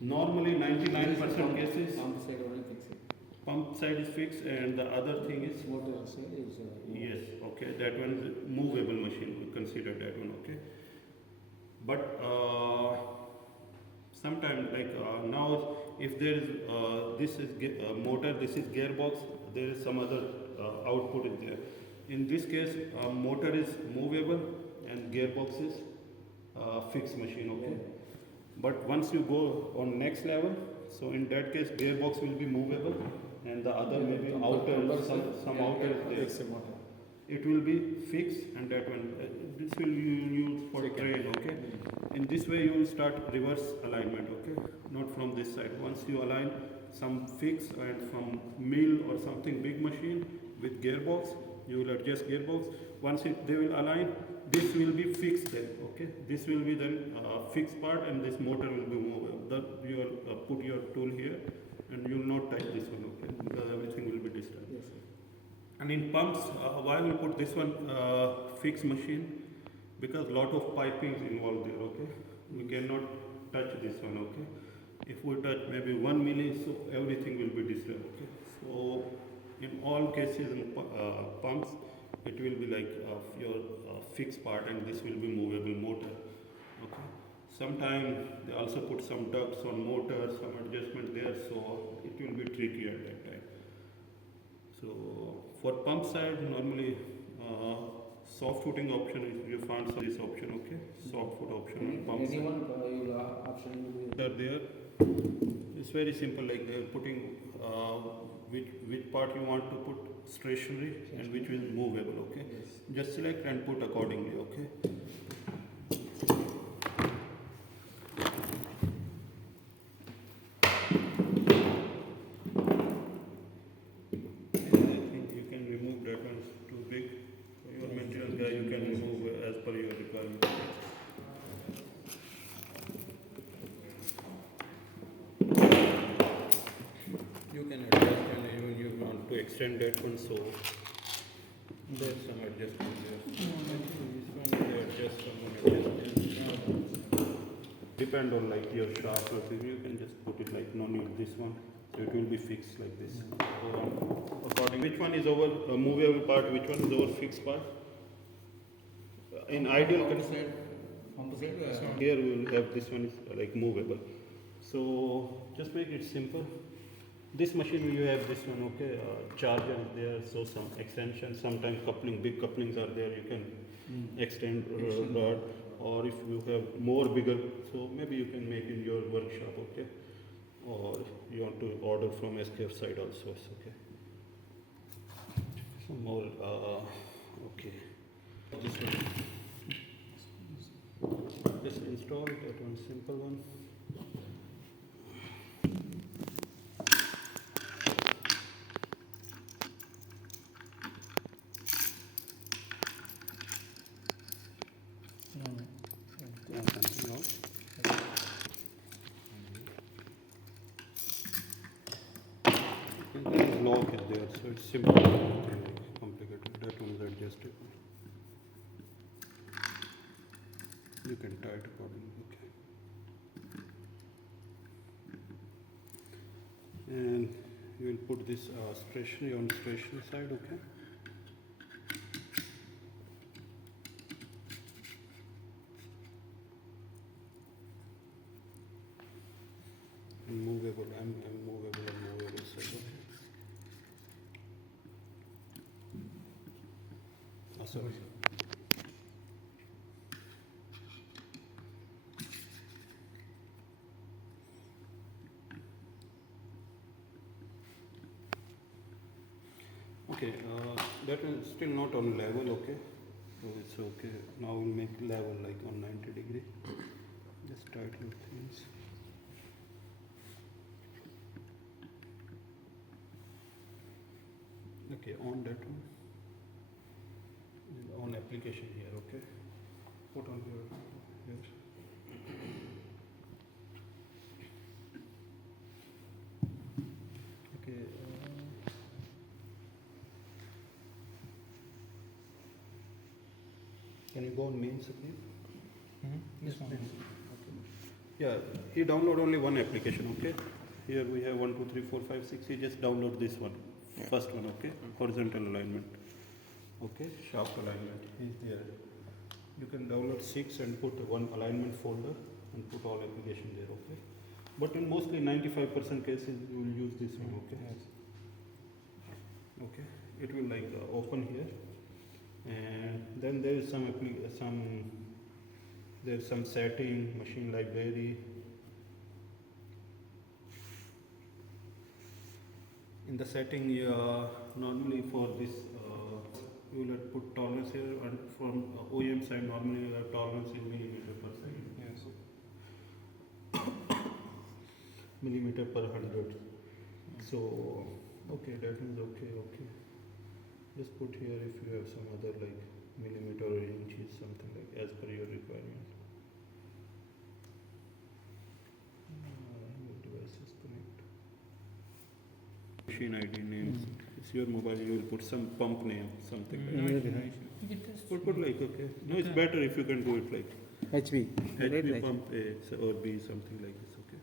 Normally 99% cases Pump side only fix it. pump side is fixed and the other thing is Motor side is. yes, okay, that one is movable machine, we consider that one, okay. But sometimes like now if there is this is motor, this is gearbox, there is some other output is there. In this case motor is movable and gearbox is fixed machine, okay. But once you go on next level, so in that case gearbox will be movable and the other maybe outer some outer is there. Fix a motor. It will be fixed and that one this will you use for train, okay. In this way you will start reverse alignment, okay, not from this side. Once you align some fix and from mill or something big machine with gearbox, you will adjust gearbox. Once they will align, this will be fixed then, okay. This will be then fixed part and this motor will be movable. That you will put your tool here and you will not touch this one, okay, because everything will be disturbed. Yes, sir. And in pumps, why we put this one fixed machine? Because lot of piping is involved there, okay. We cannot touch this one, okay. If we touch maybe 1 milli, so everything will be disturbed, okay. So in all cases in pumps, it will be like your fixed part and this will be movable motor, okay. Sometimes they also put some ducts on motor, some adjustment there, so it will be tricky at that time. So for pump side, normally soft footing option is you find this option, okay, soft foot option on pump side. Anyone you option will be. They're there. It's very simple, like they're putting which part you want to put stationary and which is movable, okay. Yes. Just select and put accordingly, okay. I think you can remove that one, is too big. For your maintenance guy, you can remove as per your requirement. You can adjust and even you want to extend that one, so there's some adjustment there. This one they adjust some depend on like your shaft or something. You can just put it like no need this one, so it will be fixed like this. So according which one is our movable part, which one is our fixed part? In ideal condition, Pump side. here we will have this one is like movable. So just make it simple. This machine you have this one, okay, charger is there, so some extension, sometimes coupling, big couplings are there, you can extend rod, or if you have more bigger, so maybe you can make in your workshop, okay, or you want to order from SKF side also, it's okay. Some more, okay, this one, just install that one, simple one. And something else. There is lock is there, so it's simple, nothing complicated. That one is adjusted. You can tie it accordingly, okay. And you will put this stationary on stationary side, okay. And movable and movable side, okay. Sorry. Okay, that is still not on level, okay. So it's okay. Now we'll make level like on 90 degree. Just tighten things. Okay, on that one. And on application here, okay. Put on here. Okay. Can you go on main screen? This one. Okay. Yeah, he download only one application, okay? Here we have 1, 2, 3, 4, 5, 6. He just download this one, first one, okay? Horizontal alignment, okay? Shaft alignment is there. You can download 6 and put one alignment folder and put all application there, okay? But in mostly 95% cases you will use this one, okay? Okay, it will like open here, and then there is there's some setting, machine library. In the setting, normally for this, you will have to put tolerance here, and from OEM side, normally you have tolerance in millimeter per second. Yes. Millimeter per 100. So, okay, that is okay, okay. Just put here if you have some other like millimeter or inches, something like as per your requirement. Devices connect. Machine ID names. It's your mobile. You will put some pump name, something like. No, Yeah, issue, yeah. no issue. Put like okay. No, it's better if you can do it like HB. HB Right. pump A or B, something like this. Okay.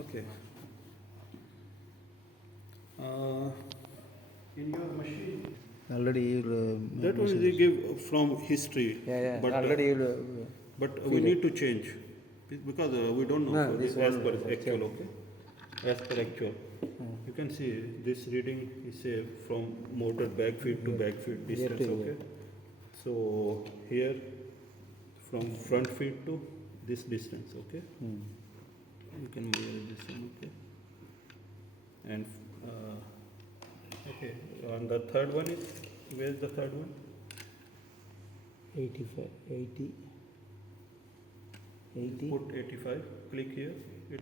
Okay. In your machine, Already you'll. that one they give from history. Yeah. But, Already you'll. But we need to change because we don't know No, for this as one per is actual, actual. okay? As per actual. You can see this reading is from motor back feed to back feed distance, to okay? So here from front feed to this distance, okay? You can measure this one, okay? And okay, and the third one is, where's the third one? 85, 80. 80. Put 85, click here.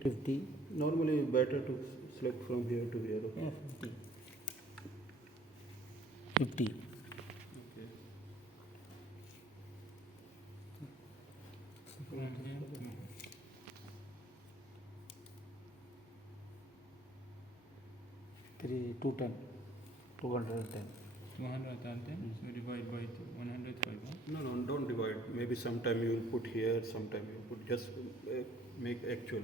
50. Normally better to select from here to here, okay? Yeah, 50. 50. Okay. From here to 210. 210. 210, so divide by 105. Huh? No, don't divide. Maybe sometime you will put here, sometime you put just make actual.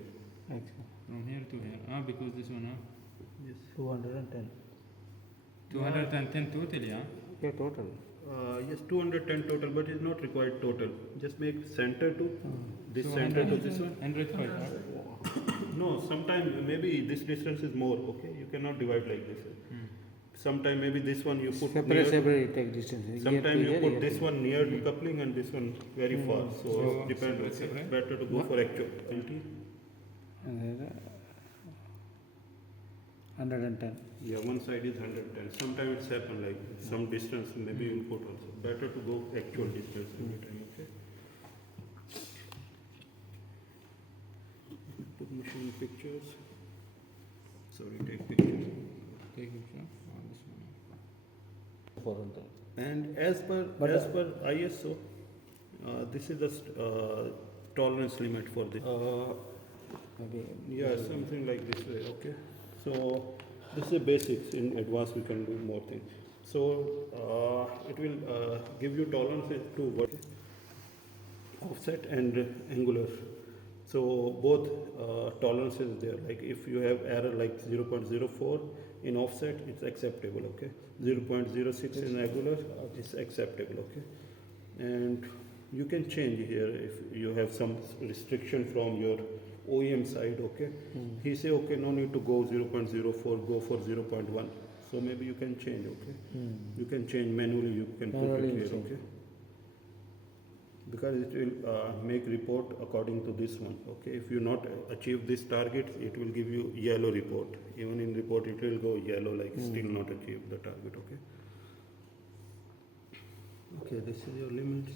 From here to here. Because this one, Yes. 210. 210 totally, Yeah, total. Yes, 210 total, but it's not required total. Just make center to this So center to this one. 105, huh? No, sometime maybe this distance is more. Okay, you cannot divide like this. Sometime maybe this one you put near. Separate take distance. Sometime you put this one near to coupling and this one very far. So So, depend. separate, Okay. separate. Better to go for actual. 20. 110. Yeah, one side is 110. Sometimes it's happen like some distance maybe you'll put also. Better to go actual distance every time, okay? Put machine pictures. Sorry, take pictures. Take it, huh? This one. And as per ISO, this is the tolerance limit for this. Maybe. Yeah, something like this way, okay? So this is the basics. In advance we can do more things. So it will give you tolerances to what? Offset and angular. So both tolerances there. Like if you have error like 0.04 in offset, it's acceptable, okay? 0.06 in angular is acceptable, okay? And you can change here if you have some restriction from your OEM side, okay? He say, okay, no need to go 0.04, go for 0.1. So maybe you can change, okay? You can change manually, you can put Manually it you here, change. okay? Because it will make report according to this one, okay? If you not achieve this target, it will give you yellow report. Even in report, it will go yellow, like still not achieve the target, okay? Okay, this is your limits.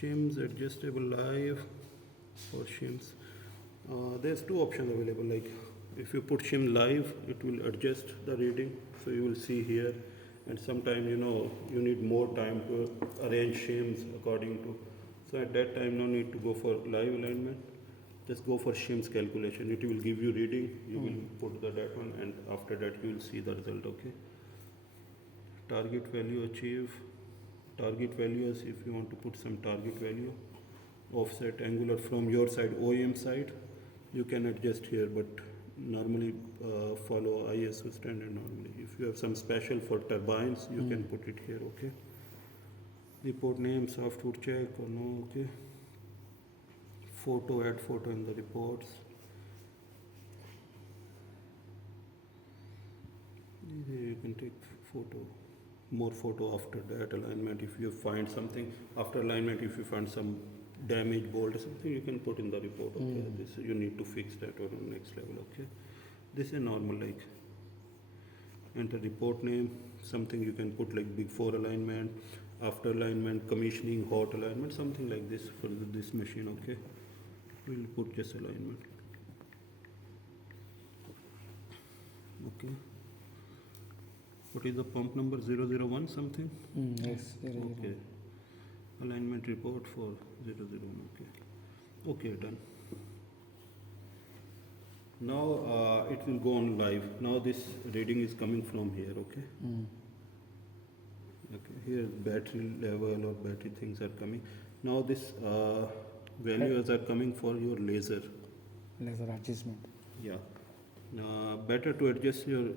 Shims, adjustable live for shims. There's two options available. Like if you put shim live, it will adjust the reading. So you will see here, and sometime you need more time to arrange shims according to. So at that time, no need to go for live alignment. Just go for shims calculation. It will give you reading. You will put that one, and after that you will see the result. Okay. target value achieve, target values if you want to put some target value, offset angular from your side, OEM side, you can adjust here, but normally follow ISO standard normally. If you have some special for turbines, you can put it here, okay? Report name, software check or no, okay? Photo, add photo in the reports. You can take photo, more photo after that alignment. If you find something after alignment, if you find some damage bolt or something, you can put in the report. Okay, this you need to fix that or on next level. Okay, this is normal, like enter report name, something you can put like before alignment, after alignment, commissioning, hot alignment, something like this for this machine. Okay, we'll put just alignment. Okay. What is the pump number? 001 something? Yes. Okay. Alignment report for 001. Okay. Okay, done. Now it will go on live. Now this reading is coming from here. Okay. Okay. Here battery level or battery things are coming. Now this values are coming for your laser. Laser adjustment. Yeah. Better to adjust your.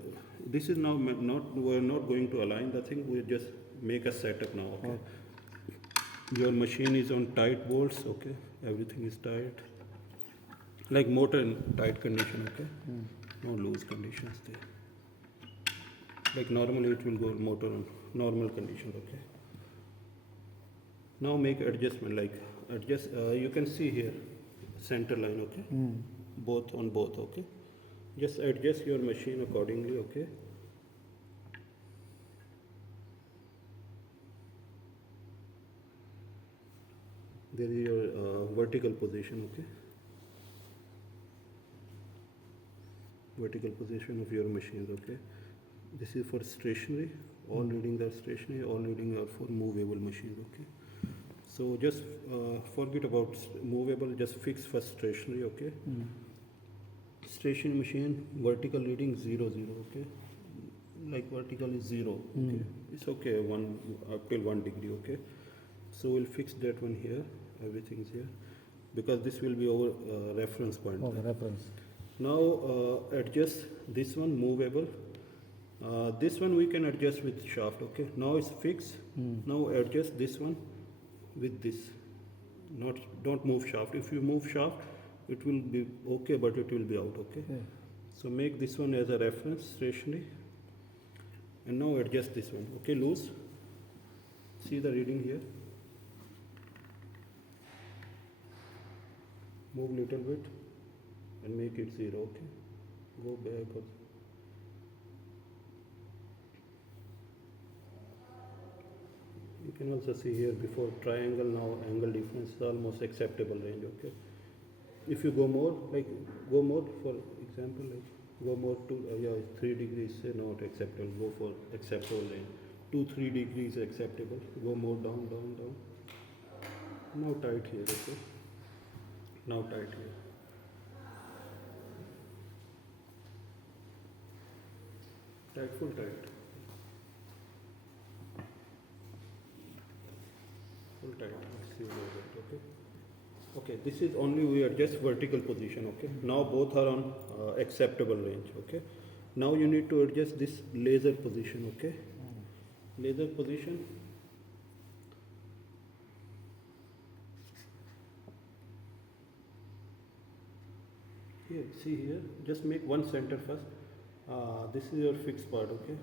This is now we're not going to align the thing. We just make a setup now. Okay. Your machine is on tight bolts. Okay. Everything is tight. Like motor in tight condition. Okay. No loose conditions there. Like normally it will go motor on normal condition. Okay. Now make adjustment. Like adjust. You can see here center line. Okay. Both on both. Okay. Just adjust your machine accordingly, okay? There is your vertical position, okay? Vertical position of your machines, okay? This is for stationary. All readings are stationary, all readings are for movable machines, okay? So just forget about movable, just fix for stationary, okay? Stationary machine, vertical reading 0, 0, okay? Like vertical is 0, okay? It's okay, up till 1 degree, okay? So we'll fix that one here, everything is here. Because this will be our reference point. Oh, reference. Now adjust this one, movable. This one we can adjust with shaft, okay? Now it's fixed. Now adjust this one with this. Don't move shaft. If you move shaft, it will be okay, but it will be out, okay? Yeah. So make this one as a reference, stationary. And now adjust this one, okay? Loose. See the reading here. Move little bit and make it 0, okay? Go back. You can also see here before triangle, now angle difference is almost acceptable range, okay? If you go more, for example, like go more to 3 degrees, not acceptable. Go for acceptable range. 2-3 degrees acceptable. Go more down. Now tight here, okay? Now tight here. Tight, full tight. Full tight. Let's see that, okay? Okay, this is only we adjust vertical position, okay? Now both are on acceptable range, okay? Now you need to adjust this laser position, okay? Laser position. Here, see here, just make one center first. This is your fixed part, okay?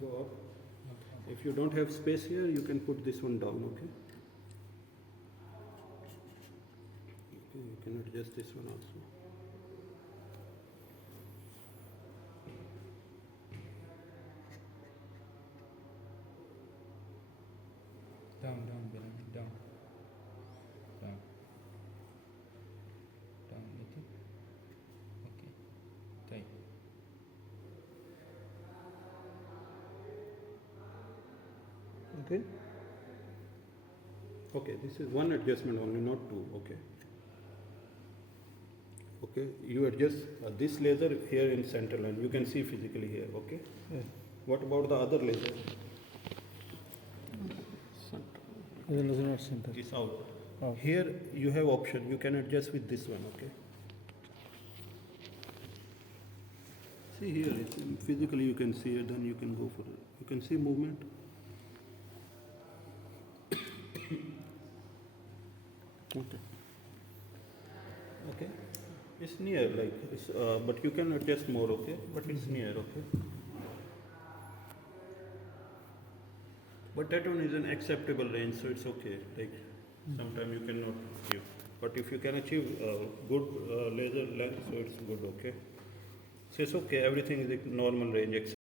Go up. If you don't have space here, you can put this one down, okay? You can adjust this one also. Down, Bellamy, down. Down, little. Okay. Tight. Okay. Okay, this is one adjustment only, not two, okay? Okay, you adjust this laser here in center line. You can see physically here. Okay. Yeah. What about the other laser? This is not center. It's out. Out. Here you have option. You can adjust with this one. Okay. See here, physically you can see it. Then you can go for it. You can see movement. Okay. Okay. It's near, like, but you can adjust more, okay? But it's near, okay? But that one is an acceptable range, so it's okay. Like, sometimes you cannot achieve. But if you can achieve good laser length, so it's good, okay? So it's okay, everything is a normal range,